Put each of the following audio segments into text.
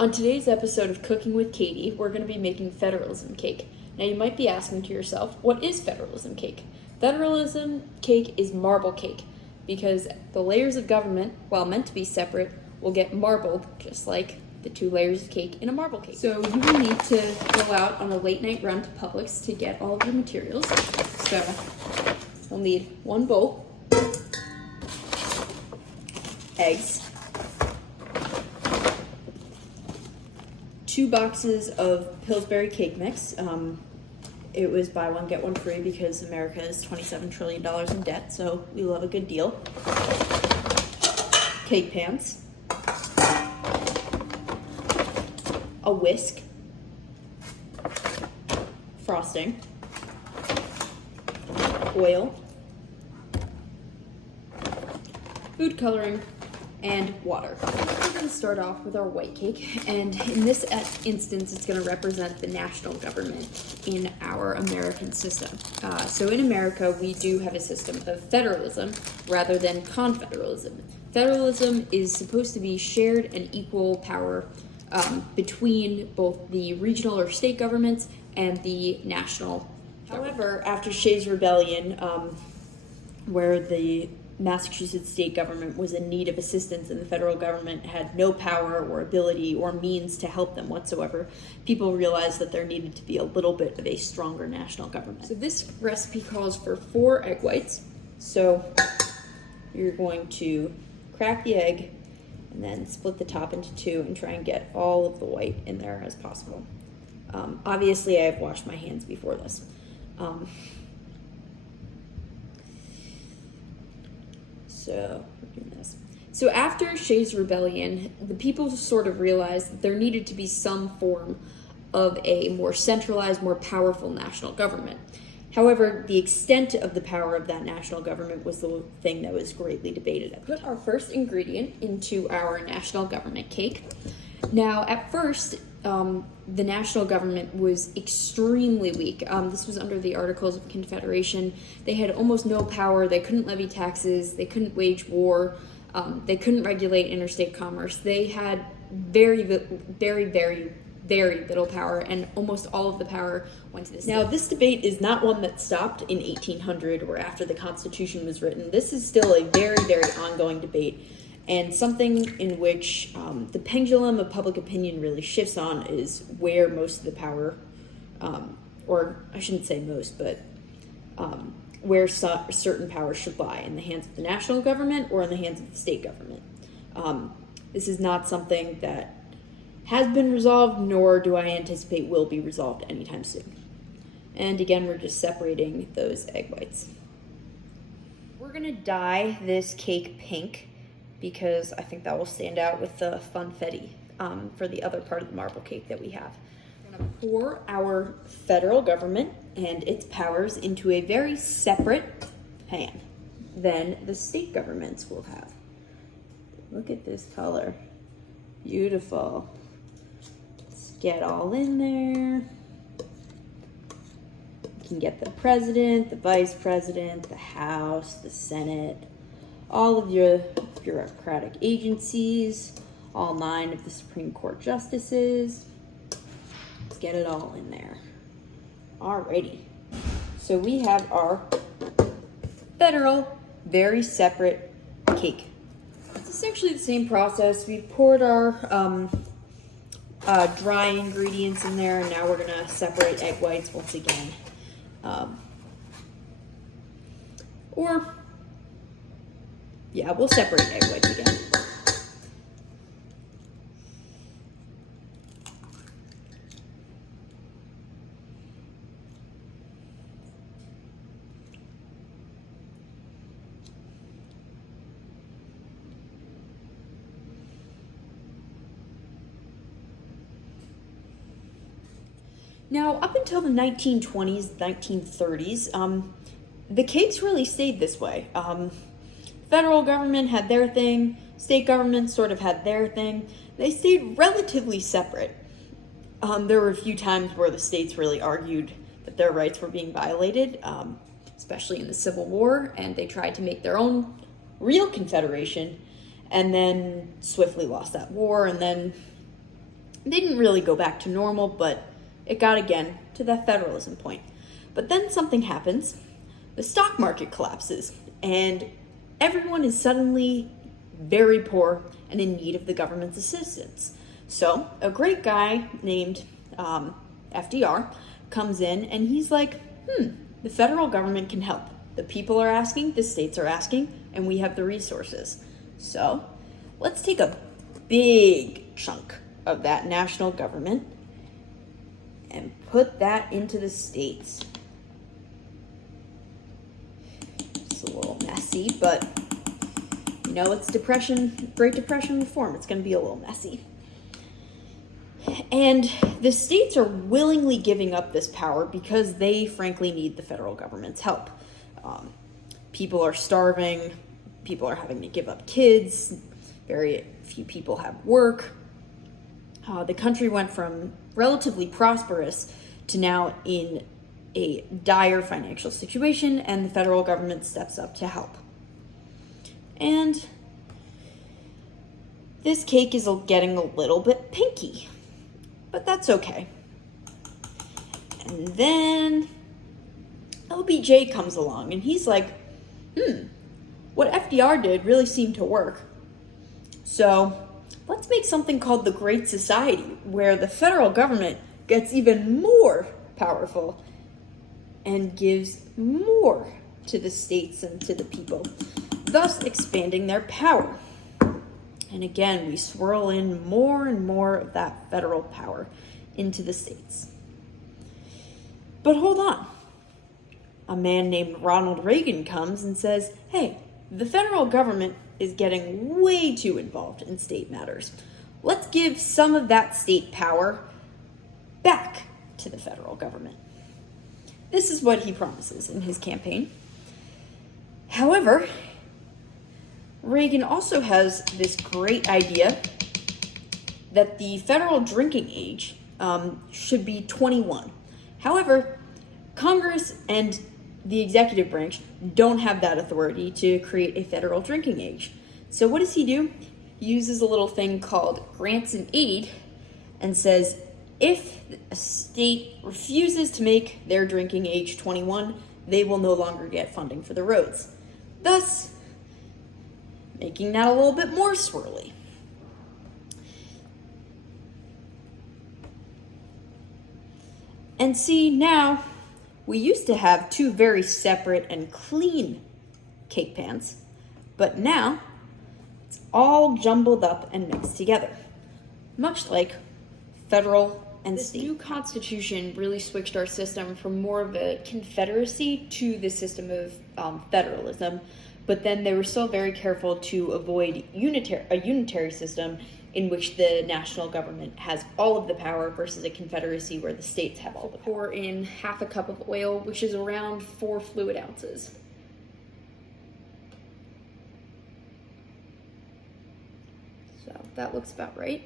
On today's episode of Cooking with Katie, we're going to be making federalism cake. Now you might be asking to yourself, what is federalism cake? Federalism cake is marble cake because the layers of government, while meant to be separate, will get marbled just like the two layers of cake in a marble cake. So you will need to go out on a late night run to Publix to get all of your materials. So you'll need one bowl, eggs, 2 boxes of Pillsbury cake mix. It was buy one, get one free because America is $27 trillion in debt, so we love a good deal. Cake pans, a whisk, frosting, oil, food coloring, and water. We're going to start off with our white cake, and in this instance, it's going to represent the national government in our American system. So in America, we do have a system of federalism rather than confederalism. Federalism is supposed to be shared and equal power between both the regional or state governments and the national. However, after Shays' Rebellion, where the Massachusetts state government was in need of assistance and the federal government had no power or ability or means to help them whatsoever, people realized that there needed to be a little bit of a stronger national government. So this recipe calls for 4 egg whites. So you're going to crack the egg and then split the top into 2 and try and get all of the white in there as possible. Obviously, I have washed my hands before this. So we're doing this. So after Shays' Rebellion, the people sort of realized that there needed to be some form of a more centralized, more powerful national government. However, the extent of the power of that national government was the thing that was greatly debated. I put our first ingredient into our national government cake. Now, at first, the national government was extremely weak. This was under the Articles of Confederation. They had almost no power. They couldn't levy taxes. They couldn't wage war. They couldn't regulate interstate commerce. They had very, very little power, and almost all of the power went to the state. Now, this debate is not one that stopped in 1800 or after the Constitution was written. This is still a very, very ongoing debate. And something in which the pendulum of public opinion really shifts on is where most of the power, or I shouldn't say most, but where certain powers should lie, in the hands of the national government or in the hands of the state government. This is not something that has been resolved, nor do I anticipate will be resolved anytime soon. And again, we're just separating those egg whites. We're going to dye this cake pink, because I think that will stand out with the funfetti for the other part of the marble cake that we have. We're going to pour our federal government and its powers into a very separate pan than the state governments will have. Look at this color. Beautiful. Let's get all in there. You can get the president, the vice president, the House, the Senate, all of your bureaucratic agencies, all 9 of the Supreme Court justices. Let's get it all in there. Alrighty. So we have our federal, very separate cake. It's essentially the same process. We poured our dry ingredients in there, and now we're gonna separate egg whites once again. Yeah, we'll separate egg whites again. Now, up until the 1920s, 1930s, the cakes really stayed this way. Federal government had their thing, state government sort of had their thing. They stayed relatively separate. There were a few times where the states really argued that their rights were being violated, especially in the Civil War, and they tried to make their own real confederation, and then swiftly lost that war, and then They didn't really go back to normal, but it got again to that federalism point. But then something happens. The stock market collapses, and everyone is suddenly very poor and in need of the government's assistance. So a great guy named FDR comes in, and he's like, the federal government can help. The people are asking, the states are asking, and we have the resources. So let's take a big chunk of that national government and put that into the states. It's a little messy, but you know, it's Great Depression reform. It's going to be a little messy. And the states are willingly giving up this power because they frankly need the federal government's help. People are starving. People are having to give up kids. Very few people have work. The country went from relatively prosperous to now in a dire financial situation, and the federal government steps up to help. And this cake is getting a little bit pinky, but that's okay. And then LBJ comes along, and he's like, what FDR did really seemed to work. So let's make something called the Great Society, where the federal government gets even more powerful and gives more to the states and to the people, thus expanding their power. And again, we swirl in more and more of that federal power into the states. But hold on. A man named Ronald Reagan comes and says, hey, the federal government is getting way too involved in state matters. Let's give some of that state power back to the federal government. This is what he promises in his campaign. However, Reagan also has this great idea that the federal drinking age should be 21. However, Congress and the executive branch don't have that authority to create a federal drinking age. So what does he do? He uses a little thing called grants and aid and says, if a state refuses to make their drinking age 21, they will no longer get funding for the roads. Thus, making that a little bit more swirly. And see, now, we used to have two very separate and clean cake pans, but now it's all jumbled up and mixed together, much like federal and This state. new constitution really switched our system from more of a confederacy to the system of federalism, but then they were still very careful to avoid a unitary system in which the national government has all of the power versus a confederacy where the states have all the power. Pour in half a cup of oil, which is around 4 fluid ounces. So that looks about right.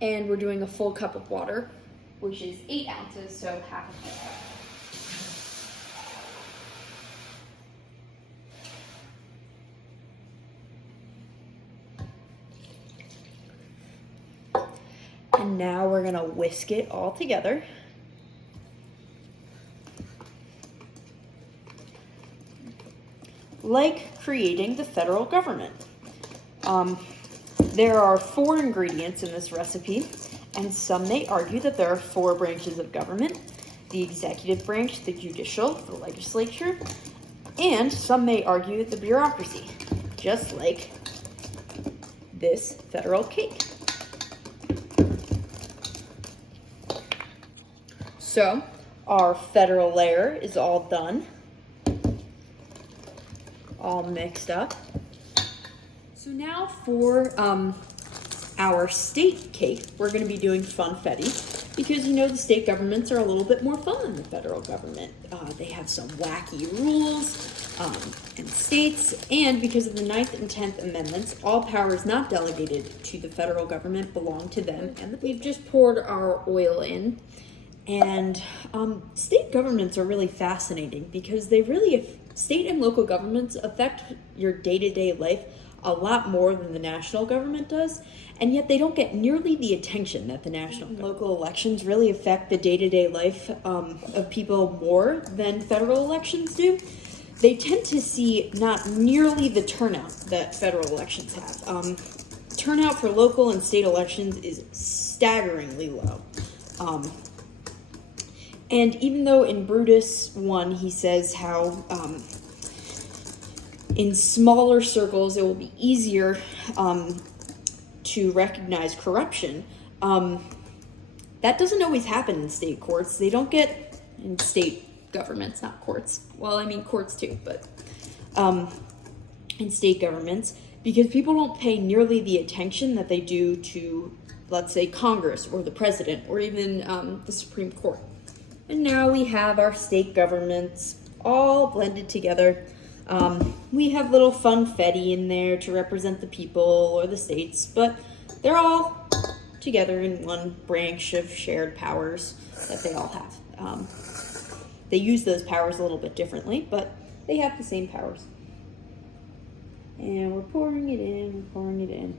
And we're doing a full cup of water, which is 8 ounces, so half a cup. And now we're gonna whisk it all together. Like creating the federal government. There are 4 ingredients in this recipe, and some may argue that there are 4 branches of government: the executive branch, the judicial, the legislature, and some may argue the bureaucracy, just like this federal cake. So, our federal layer is all done, all mixed up. So now for our state cake, we're going to be doing funfetti, because you know the state governments are a little bit more fun than the federal government. They have some wacky rules and states, and because of the 9th and 10th Amendments, all powers not delegated to the federal government belong to them. And We've just poured our oil in. And state governments are really fascinating because they really, state and local governments affect your day-to-day life a lot more than the national government does, and yet they don't get nearly the attention that the national local elections really affect the day-to-day life of people more than federal elections do. They tend to see not nearly the turnout that federal elections have. Turnout for local and state elections is staggeringly low. And even though in Brutus 1 he says how in smaller circles it will be easier to recognize corruption, that doesn't always happen in state courts. They don't get in state governments, not courts. Well, I mean courts too, but in state governments, because people don't pay nearly the attention that they do to, let's say, Congress or the president or even the Supreme Court. And now we have our state governments all blended together. We have little funfetti in there to represent the people or the states, but they're all together in one branch of shared powers that they all have. They use those powers a little bit differently, but they have the same powers. And we're pouring it in.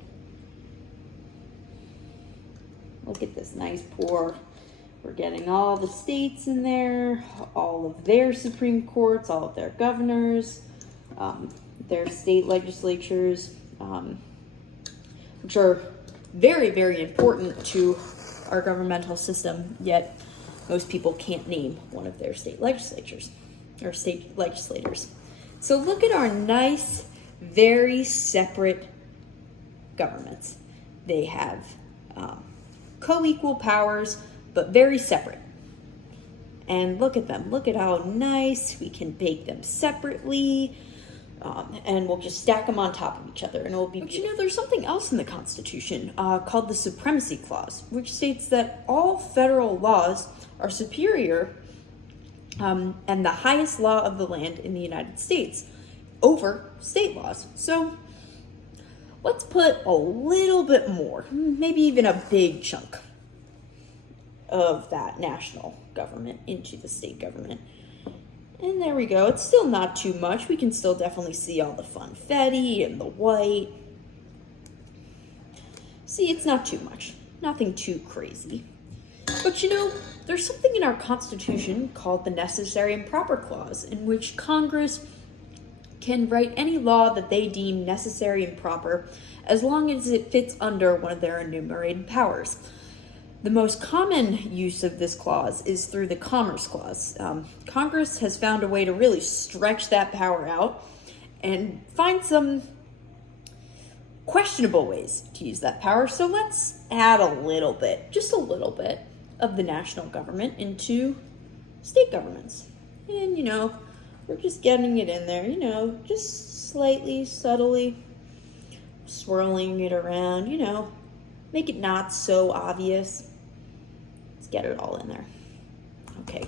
Look at this nice pour. We're getting all the states in there, all of their Supreme Courts, all of their governors, their state legislatures, which are very, very important to our governmental system, yet most people can't name one of their state legislatures or state legislators. So look at our nice, very separate governments. They have co-equal powers, but very separate. And look at them. Look at how nice. We can bake them separately, and we'll just stack them on top of each other, and it'll be beautiful. But you know, there's something else in the Constitution called the Supremacy Clause, which states that all federal laws are superior and the highest law of the land in the United States over state laws. So let's put a little bit more, maybe even a big chunk of that national government into the state government. And there we go. It's still not too much. We can still definitely see all the funfetti and the white. See, it's not too much. Nothing too crazy. But you know, there's something in our Constitution called the Necessary and Proper Clause, in which Congress can write any law that they deem necessary and proper as long as it fits under one of their enumerated powers. The most common use of this clause is through the Commerce Clause. Congress has found a way to really stretch that power out and find some questionable ways to use that power. So let's add a little bit, just a little bit, of the national government into state governments. And, you know, we're just getting it in there, you know, just slightly, subtly, swirling it around, you know, make it not so obvious. Let's get it all in there. Okay.